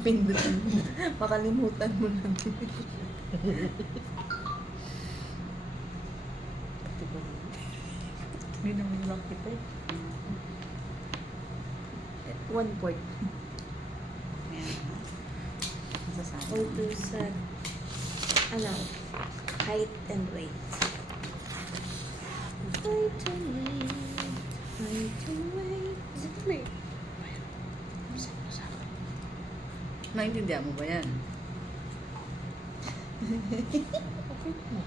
Pindutin mo. Makalimutan mo na. Hindi naman lang kita eh. 1/4. Ayan. Masasabi. Or to sa, ano, height and weight. Height and weight. Height and weight. Zipper. Naintindihan mo ba yan? Okay mo.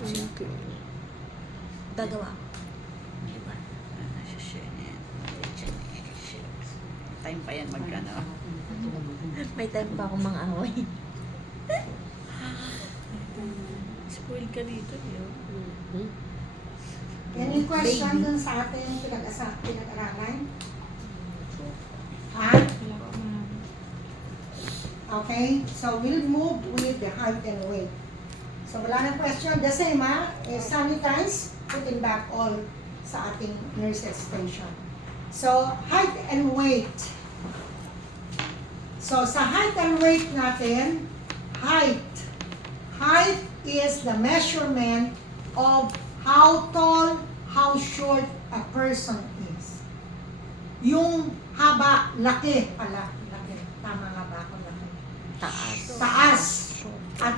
Okay. Gagawa ko. Diba? Share na yan. Time pa yan magkano. May time pa akong mga away. Spoil ka dito, yo. Any question Baby. dun sa ating pinag-aralan? Ha? Okay, so we'll move with the height and weight. So wala na question. The same ha, sanitize, putting back all sa ating nurses station. So height and weight. So sa height and weight natin, height. Height is the measurement of how tall, how short a person is. Yung haba, laki pala. Laki. Tama nga ba ako, laki? Taas. Taas at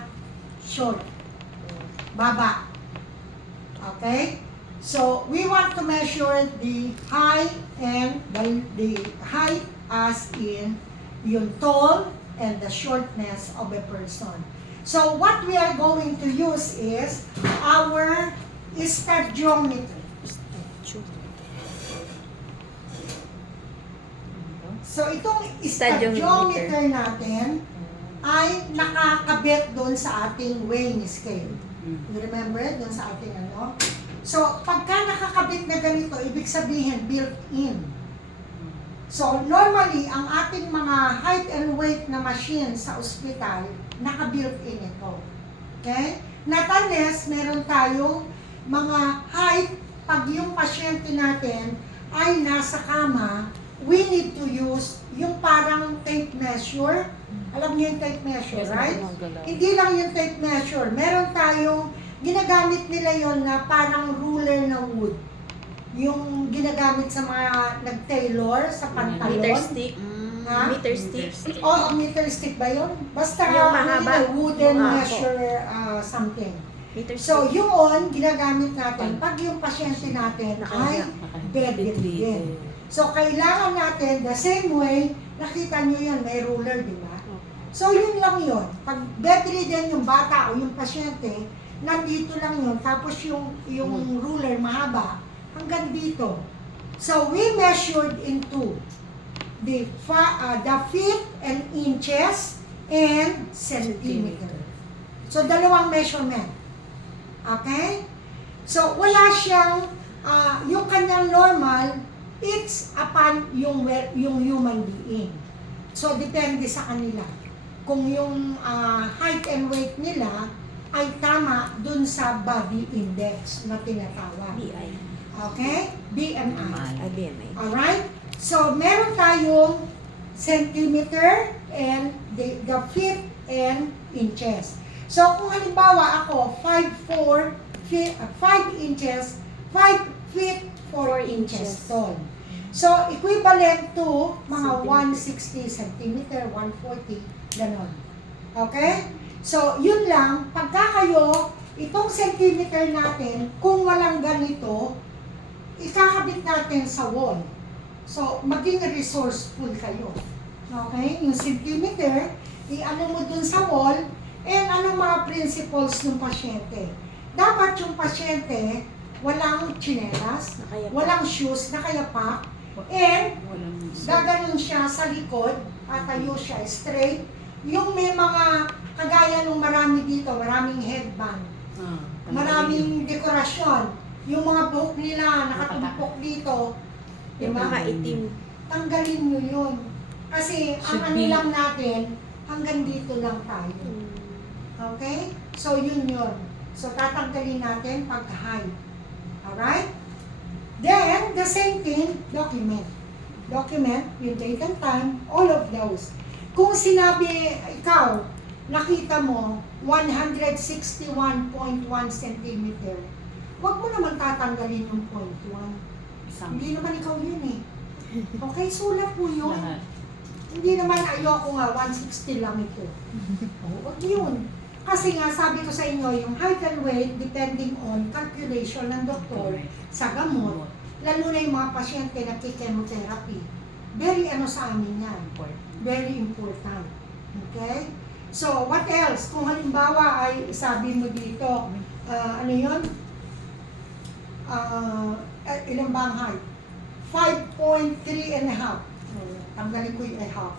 short. Baba. Okay? So, we want to measure the height and the height as in yung tall and the shortness of a person. So, what we are going to use is our stadiometer. So, itong stadiometer natin ay nakakabit doon sa ating weighing scale. You remember it? Doon sa ating ano? So, pagka nakakabit na ganito, ibig sabihin built-in. So, normally, ang ating mga height and weight na machine sa ospital, naka-built-in ito. Okay? Not unless, meron tayong mga height, pag yung pasyente natin ay nasa kama, we need to use yung parang tape measure. Alam niyo yung tape measure, right? Hindi lang yung tape measure. Meron tayong, ginagamit nila yon na parang ruler na wood. Yung ginagamit sa mga nag-tailor sa pantalon. Meter stick. Ha? Meter stick. Oh, meter stick ba yun? Basta Yung mahaba. nila wooden Yung measure something. Meter stick. So, yun, ginagamit natin pag yung pasyente natin ay bedridden. So, kailangan natin, the same way, nakita nyo yun, may ruler, di ba? So, yun lang yun. Pag bedridden yung bata o yung pasyente, nandito lang yun. Tapos yung ruler mahaba, hanggang dito. So, we measured into the feet and inches and centimeter. So, dalawang measurement. Okay? So, wala siyang, yung kanyang normal, it's upon yung human being. So, depende sa kanila. Kung yung height and weight nila ay tama dun sa body index na tinatawag. BI. Okay? BMI. BMI. Alright? So, meron tayong centimeter and the feet and inches. So, kung halimbawa ako, 5 inches, 5 feet, 4 inches tall. So, equivalent to mga 160 centimeter, 140, ganon. Okay? So, yun lang. Pagka kayo, itong centimeter natin, kung walang ganito, ikakabit natin sa wall. So, maging resourceful kayo. Okay? Yung centimeter, i-ano mo dun sa wall, and anong mga principles ng pasyente. Dapat yung pasyente, walang tsinelas, walang shoes, nakayapak, and gaganon siya sa likod, tatayo siya straight. Yung may mga, kagaya nung marami dito, maraming headband, maraming dekorasyon, yung mga buhok nila nakatumpok dito, Yung diba? mga itim. Tanggalin nyo yun. Kasi ang ano lang natin, hanggang dito lang tayo. Okay? So, yun yun. So, tatanggalin natin pag-hide. Alright? Then, the same thing, document. document, yung date and time, all of those. Kung sinabi, ikaw, nakita mo 161.1 centimeter, huwag mo naman tatanggalin yung 0.1. Hindi naman ikaw yun eh. Okay, sulat mo yun. Hindi naman ayoko nga, 160 lang ito. Huwag yun. Kasi nga, sabi ko sa inyo, yung height and weight, depending on calculation ng doktor sa gamot, lalo na yung mga pasyente na chemotherapy. Very ano sa amin yan. Very important. Okay? So, what else? Kung halimbawa ay sabi mo dito, ano yun? Ilang ba ang height? 5.3 and a half. Tanggalin ko yung a half.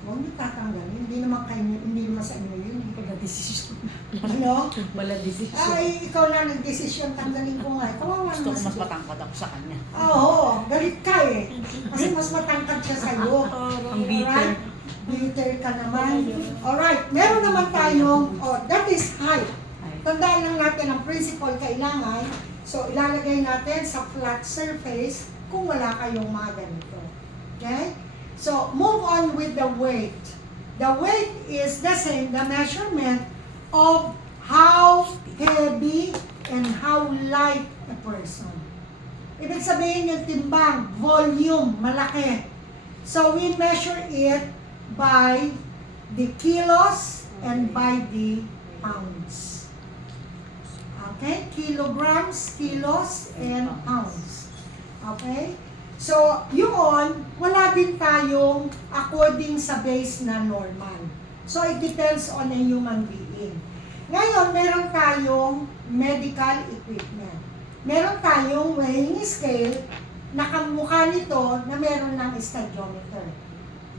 Huwag niyo tatanggalin. Hindi naman kayo, hindi naman sa inyo yun. Wala desisyon. Ano? Wala desisyon. Ay, ikaw na nag-desisyon, tanggalin ko nga. Kawawa Gusto ko naman mas si- matangkad ako sa kanya. Oo, galit ka eh. Kasi mas matangkad siya sa'yo. Ang bitter. Alright? Bitter ka naman. Alright, meron naman tayong, that is height. Tandaan lang natin ang principle kailangan. So, ilalagay natin sa flat surface kung wala kayong mga ganito. Okay? So, move on with the weight. The weight is the same, the measurement of how heavy and how light a person. Ibig sabihin yung timbang, volume, malaki. So, we measure it by the kilos and by the pounds. Okay? Kilograms, kilos, and pounds. Okay? So, yun, wala din tayong according sa base na normal. So, it depends on a human being. Ngayon, meron tayong medical equipment. Meron tayong weighing scale na kamukha nito na meron ng stadiometer.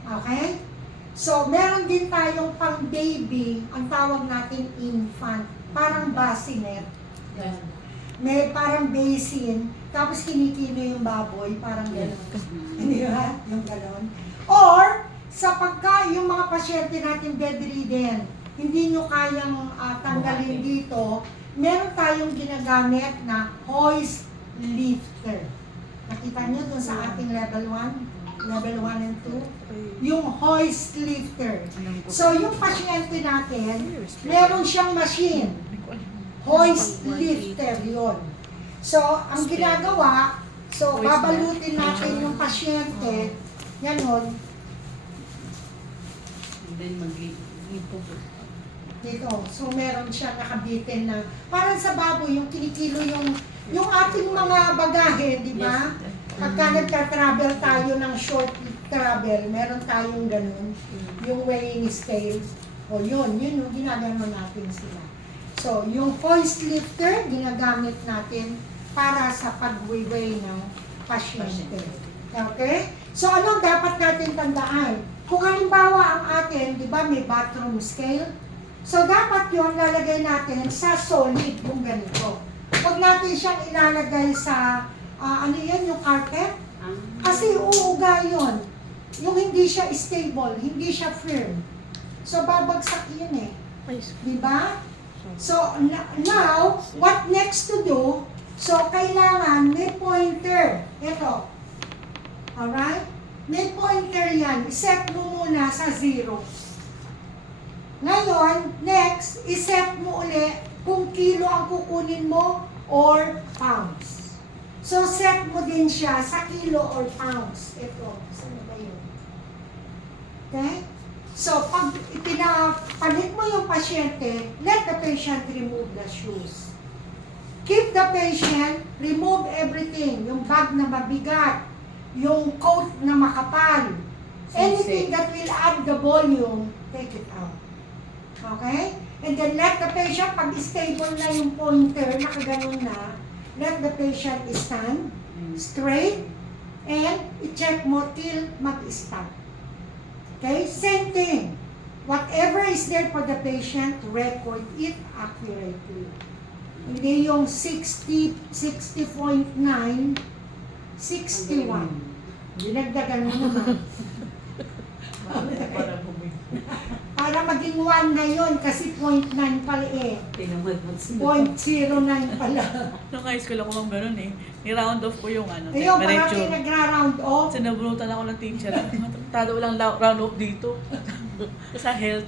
Okay? So, meron din tayong pang baby, ang tawag natin infant, parang bassinet. Yan. May parang basin, tapos kinikilo yung baboy, parang gano'n. Hindi ba? Yung gano'n. Or, sa pagka yung mga pasyente natin bedridden, hindi nyo kayang tanggalin dito, meron tayong ginagamit na hoist lifter. Nakita nyo dun sa ating level 1? Level 1 and 2? Yung hoist lifter. So, yung pasyente natin, meron siyang machine. Hoist lifter yun. So, ang ginagawa, so, babalutin natin yung pasyente, ganon, Then mag-lipo. dito. So, meron siya nakabitin na, parang sa baboy, yung kinikilo yung ating mga bagahe, di ba? Pagka nagka-travel tayo ng short travel, meron tayong ganun, yung weighing scale, o yun yung ginagano natin sila. So, yung hoist lifter, ginagamit natin para sa pag-weigh ng pasyente. Okay? So, anong dapat natin tandaan? Kung halimbawa ang atin, di ba, may bathroom scale, so dapat yon lalagay natin sa solid, kung ganito. Huwag natin siyang ilalagay sa, ano yan, yung carpet, kasi uuga yon. Yung hindi siya stable, hindi siya firm. So, babagsak yun eh. Di ba? So, now, what next to do? So, kailangan may pointer. Ito. Alright? May pointer yan. Iset mo muna sa 0. Ngayon, next, iset mo uli kung kilo ang kukunin mo or pounds. So, set mo din siya sa kilo or pounds. Ito. Saan ba yun? Okay? So, pag pinapalit mo yung pasyente, let the patient remove the shoes. Keep the patient, remove everything. Yung bag na mabigat, yung coat na makapal, anything that will add the volume, take it out. Okay? And then let the patient, pag stable na yung pointer, nakaganon na, let the patient stand straight and i-check mo till mag-stop. Okay? Same thing. Whatever is there for the patient, record it accurately. Hindi yung 60, 60.9, 61. Dinagdagan mo naman. Para bumili. para maging 1 na yun kasi 0.9 pala eh. Tinamad mo sila. 0.09 pala. Nung high school ako mang ganun eh. Ni-round off ko yung ano, Ayun, parang temperature. nagra-round off. Sinabunutan ako ng teacher. Tado lang round off dito. Sa health.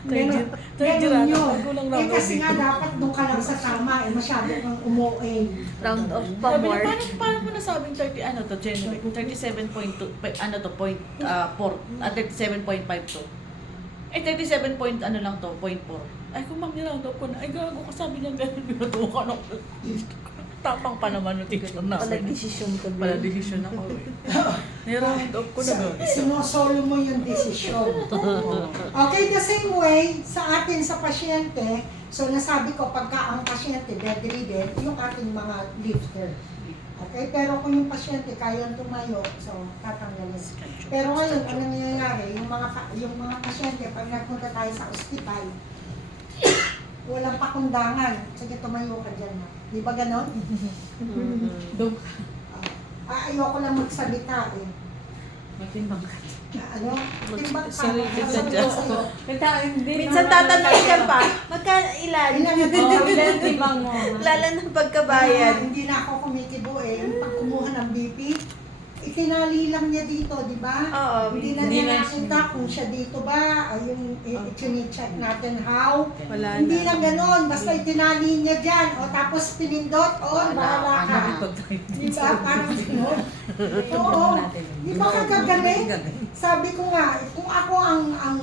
Ganun Trigger yun. Kulang Eh round off kasi nga dito. dapat doon ka lang sa tama, eh masyado kang umuwi. Round off pa Sabi niya, more. paano mo nasabing 30, ano to, January? 37.2, ano to, 37.5 to. Eh, 37 point, ano lang to, 0.4. Ay, kung mag-round up ko na, ay gago ka, sabi niya gano'n, binutuwa ka na. Tapang pa naman yung teacher Pala namin. desisyon ko. Pala decision ako eh. Ni-round up ko na gano'n. Sinosolo mo yung desisyon. Okay, the same way, sa atin sa pasyente, so nasabi ko, pagka ang pasyente bedridden, yung ating mga lifter. Okay, pero kung yung pasyente kayang tumayo, so tatanggalin. Pero ngayon, ano nangyayari, yung mga pasyente, pag nagpunta tayo sa ospital, walang pakundangan. Sige, tumayo ka dyan. Di ba ganon? Dog. Ayoko lang magsalita eh. Matimbang ka. Ano? Timbang ka. Sarili ka Sabi ko dyan. sa'yo. Minsan tatanungin ka pa, magkailan? Ilan na Ilan timbang mo? Lala ng pagkabayan. Hindi na ako kumikibo eh. Yung pag kumuha ng BP, itinali lang niya dito, di ba? Oo, Hindi na hindi niya na nakita kung siya dito ba, yung i-check natin how. Wala Hindi na. lang ganon, basta itinali niya dyan, o tapos pinindot, o bahala ka. Di ba? Parang ganon. Oo. Di ba kagagaling? Sabi ko nga, kung ako ang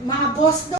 mga boss doon,